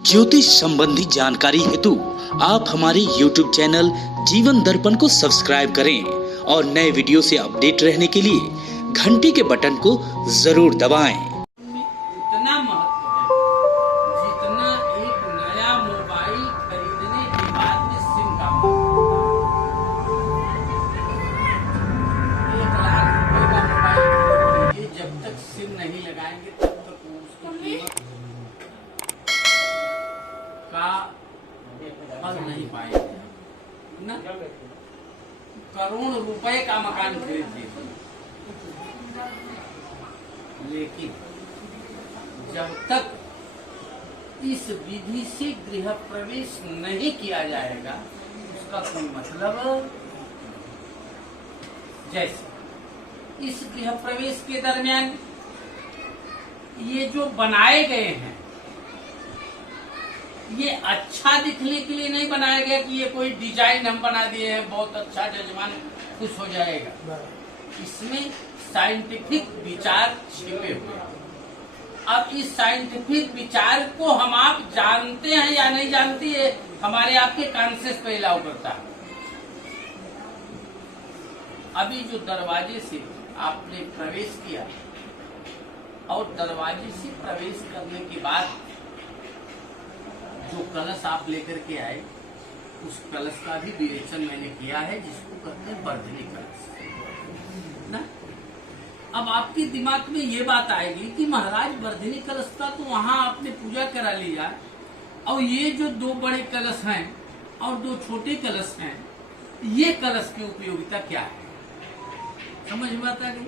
ज्योतिष संबंधी जानकारी हेतु आप हमारे YouTube चैनल जीवन दर्पण को सब्सक्राइब करें और नए वीडियो से अपडेट रहने के लिए घंटी के बटन को जरूर दबाएं। इतना महत्व है जितना एक नया मोबाइल खरीदने के बाद में सिम का ₹1,00,000 का मोबाइल जब तक सिम नहीं लगाएंगे तब तक उसकी कीमत का फल नहीं पाएंगे ना। करोड़ रुपए का मकान खरीद लीजिए, लेकिन जब तक इस विधि से गृह प्रवेश नहीं किया जाएगा उसका कोई मतलब। जैसे इस गृह प्रवेश के दरमियान ये जो बनाए गए हैं ये अच्छा दिखने के लिए नहीं बनाया गया कि ये कोई डिजाइन हम बना दिए हैं बहुत अच्छा जजमान खुश हो जाएगा। इसमें साइंटिफिक विचार छिपे हुए हैं। अब इस साइंटिफिक विचार को हम आप जानते हैं या नहीं जानते हैं, हमारे आपके कॉन्शियस पे अलाउ करता है। अभी जो दरवाजे से आपने प्रवेश किया और दरवाजे से प्रवेश करने के बाद जो कलश आप लेकर के आए उस कलश का भी विवेचन मैंने किया है, जिसको कहते हैं वर्धनी कलश ना। अब आपके दिमाग में ये बात आएगी कि महाराज वर्धनी कलश का तो वहां आपने पूजा करा लिया और ये जो दो बड़े कलश हैं और दो छोटे कलश हैं, ये कलश की उपयोगिता क्या है, समझ में आता गई।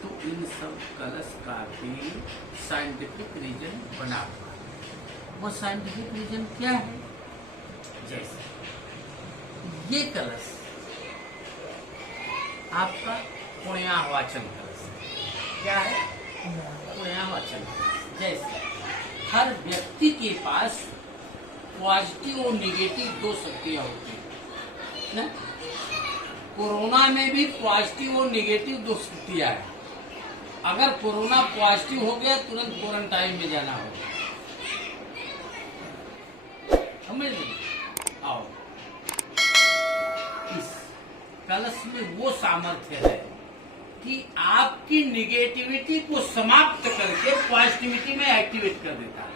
तो इन सब कलश का भी साइंटिफिक रीजन बना हुआ। वो साइंटिफिक रीजन क्या है? जैसे ये कलश आपका पुण्यावाचन कलश क्या है? पुण्यावाचन कलश। जैसे हर व्यक्ति के पास पॉजिटिव और निगेटिव दो शक्तियां होती है ना। कोरोना में भी पॉजिटिव और निगेटिव दो शक्तियां है। अगर कोरोना पॉजिटिव हो गया तुरंत क्वारंटाइन में जाना होगा, समझ लीजिए। आओ, इस कलश में वो सामर्थ्य है कि आपकी निगेटिविटी को समाप्त करके पॉजिटिविटी में एक्टिवेट कर देता है।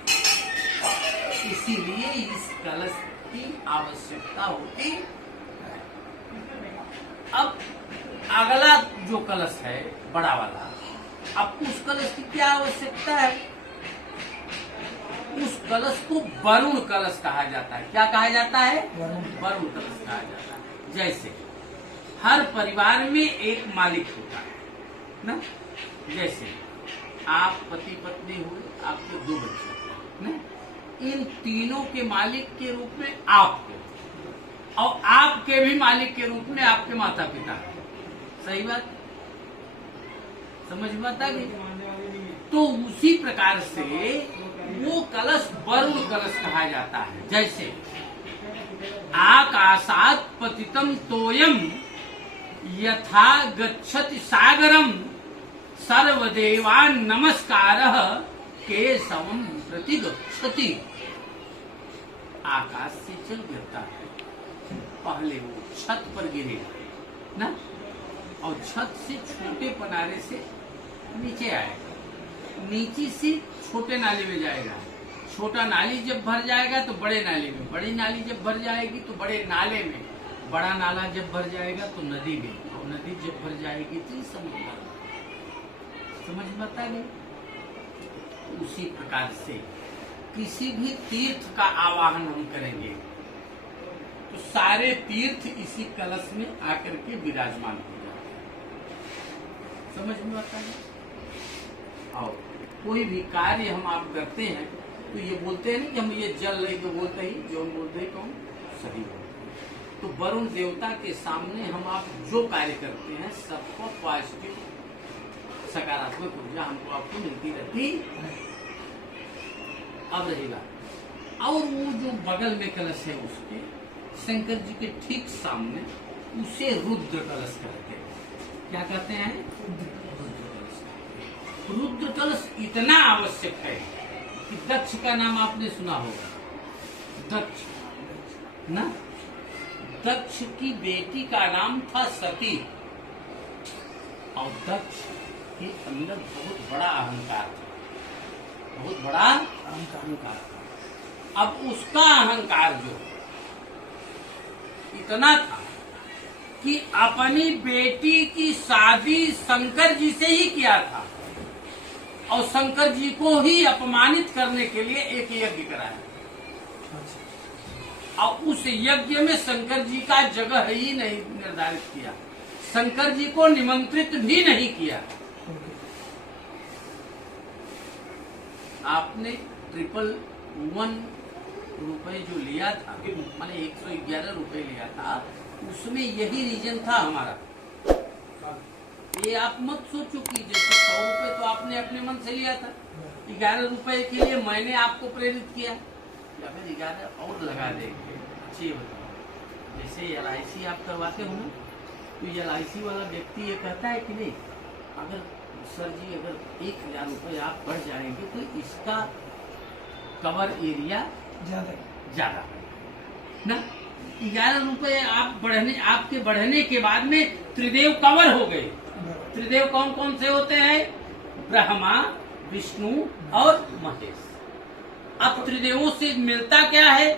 इसीलिए इस कलश की आवश्यकता होती है। अब अगला जो कलश है बड़ा वाला, आपको उस कलश की क्या आवश्यकता है? उस कलश को वरुण कलश कहा जाता है। क्या कहा जाता है? वरुण कलश कहा जाता है। जैसे हर परिवार में एक मालिक होता है ना। जैसे आप पति पत्नी हुए, आपके दो बच्चे ना, इन तीनों के मालिक के रूप में आपको और आपके भी मालिक के रूप में आपके माता पिता है। सही बात, समझ में आता गई। तो उसी प्रकार से वो कलश वरुण कलश कहा जाता है। जैसे आकाशात् पतितम तोयम यथा गच्छति सागरम सर्वदेवान् नमस्कारः केशवम प्रति गच्छति। आकाश से जल गिरता है, पहले वो छत पर गिरेगा ना, और छत से छोटे पनारे से नीचे आएगा, नीचे से छोटे नाले में जाएगा, छोटा नाली जब भर जाएगा तो बड़े नाले में, बड़ी नाली जब भर जाएगी तो बड़े नाले में, बड़ा नाला जब भर जाएगा तो नदी में, और नदी जब भर जाएगी तो समुद्र। समझ में आता है? उसी प्रकार से किसी भी तीर्थ का आवाहन हम करेंगे तो सारे तीर्थ इसी कलश में आकर के विराजमान हो जाते हैं। समझ में आता है? और कोई भी कार्य हम आप करते हैं तो ये बोलते हैं नहीं कि हम ये जल रहे तो बोलते ही जो हम बोलते हैं कौन सही बोलते हैं। तो वरुण देवता के सामने हम आप जो कार्य करते हैं सबको पॉजिटिव सकारात्मक ऊर्जा हमको आपको मिलती रहती। अब रहेगा और वो जो बगल में कलश है उसके शंकर जी के ठीक सामने उसे रुद्र कलश कहते हैं। क्या कहते हैं? रुद्र कलश इतना आवश्यक है कि दक्ष का नाम आपने सुना होगा, दक्ष ना। दक्ष की बेटी का नाम था सती, और दक्ष के अंदर बहुत बड़ा अहंकार था, बहुत बड़ा अहंकार था। अब उसका अहंकार जो इतना था कि अपनी बेटी की शादी शंकर जी से ही किया था, और शंकर जी को ही अपमानित करने के लिए एक यज्ञ कराया, और उस यज्ञ में शंकर जी का जगह ही नहीं निर्धारित किया, शंकर जी को निमंत्रित भी नहीं किया। आपने 111 रुपए जो लिया था, माने 111 रुपए लिया था, उसमें यही रीजन था हमारा। ये आप मत सोचो कि जैसे 100 रुपए तो आपने अपने मन से लिया था, 11 रुपए के लिए मैंने आपको प्रेरित किया, या फिर 11 और लगा देंगे। अच्छी बताओ, जैसे LIC आप करवाते हो ना, तो LIC वाला व्यक्ति ये कहता है कि नहीं, अगर सर जी अगर 1000 रुपए आप बढ़ जाएंगे तो इसका कवर एरिया ज्यादा ना। 11 रुपए आप आपके बढ़ने के बाद में त्रिदेव कवर हो गए। त्रिदेव कौन कौन से होते हैं? ब्रह्मा, विष्णु और महेश। अब त्रिदेवों से मिलता क्या है?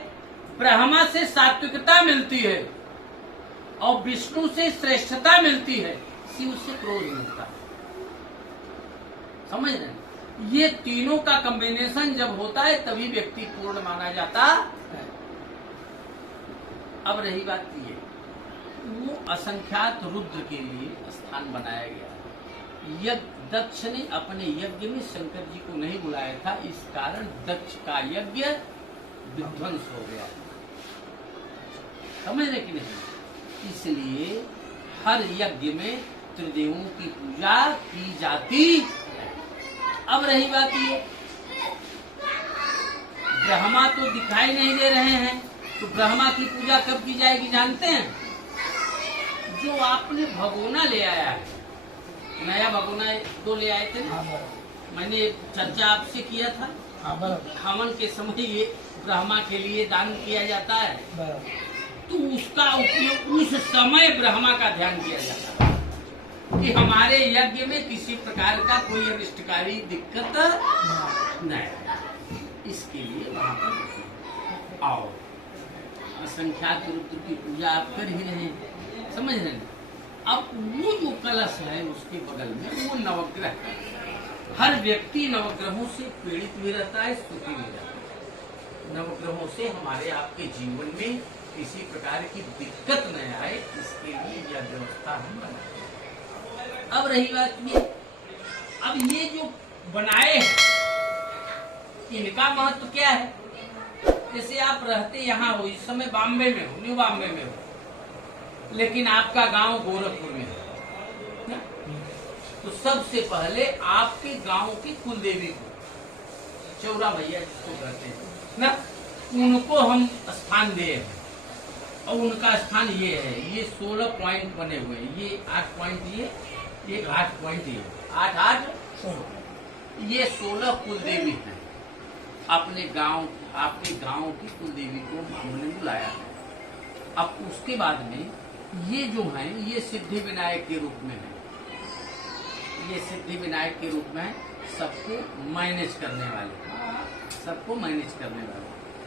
ब्रह्मा से सात्विकता मिलती है, और विष्णु से श्रेष्ठता मिलती है, शिव से क्रोध मिलता है। समझ रहे? ये तीनों का कॉम्बिनेशन जब होता है तभी व्यक्ति पूर्ण माना जाता है। अब रही बात ये, वो असंख्यात रुद्र के लिए स्थान बनाया गया। दक्ष ने अपने यज्ञ में शंकर जी को नहीं बुलाया था, इस कारण दक्ष का यज्ञ विध्वंस हो गया। समझ रहे कि नहीं? इसलिए हर यज्ञ में त्रिदेवों की पूजा की जाती है। अब रही बात ये, ब्रह्मा तो दिखाई नहीं दे रहे हैं, तो ब्रह्मा की पूजा कब की जाएगी जानते हैं? जो आपने भगोना ले आया है, नया भगोना 2 ले आए थे ना, मैंने चर्चा आपसे किया था। हवन के समय ये ब्रह्मा के लिए दान किया जाता है, तो उसका उपयोग उस समय ब्रह्मा का ध्यान किया जाता है कि हमारे यज्ञ में किसी प्रकार का कोई अनिष्टकारी दिक्कत नहीं। इसके लिए वहां पर आओ, असंख्यात रुद्र की पूजा आप कर ही रहे हैं। समझ रहे हैं? अब वो जो कलश है उसके बगल में वो नवग्रह, हर व्यक्ति नवग्रहों से पीड़ित भी रहता है, सुखी भी रहता है। नवग्रहों से हमारे आपके जीवन में किसी प्रकार की दिक्कत न आए, इसके लिए यह व्यवस्था हम बनाते हैं। अब रही बात ये, अब ये जो बनाए हैं इनका महत्व क्या है? जैसे आप रहते यहाँ हो, इस समय बॉम्बे में हो, न्यू बॉम्बे में हो, लेकिन आपका गांव गोरखपुर में है, तो सबसे पहले आपके गांव की कुलदेवी को, चौरा भैया जिसको कहते हैं ना, उनको हम स्थान दे हैं। और उनका स्थान ये है, ये 16 पॉइंट बने हुए हैं, ये 8 पॉइंट, ये 8 पॉइंट, ये 8 ये 16 कुलदेवी हैं। अपने गांव, आपके गांव की कुलदेवी को हमने बुलाया है। अब उसके बाद में ये जो है, ये सिद्धि विनायक के रूप में है, ये सिद्धि विनायक के रूप में है, सबको मैनेज करने वाले, सबको मैनेज करने वाले।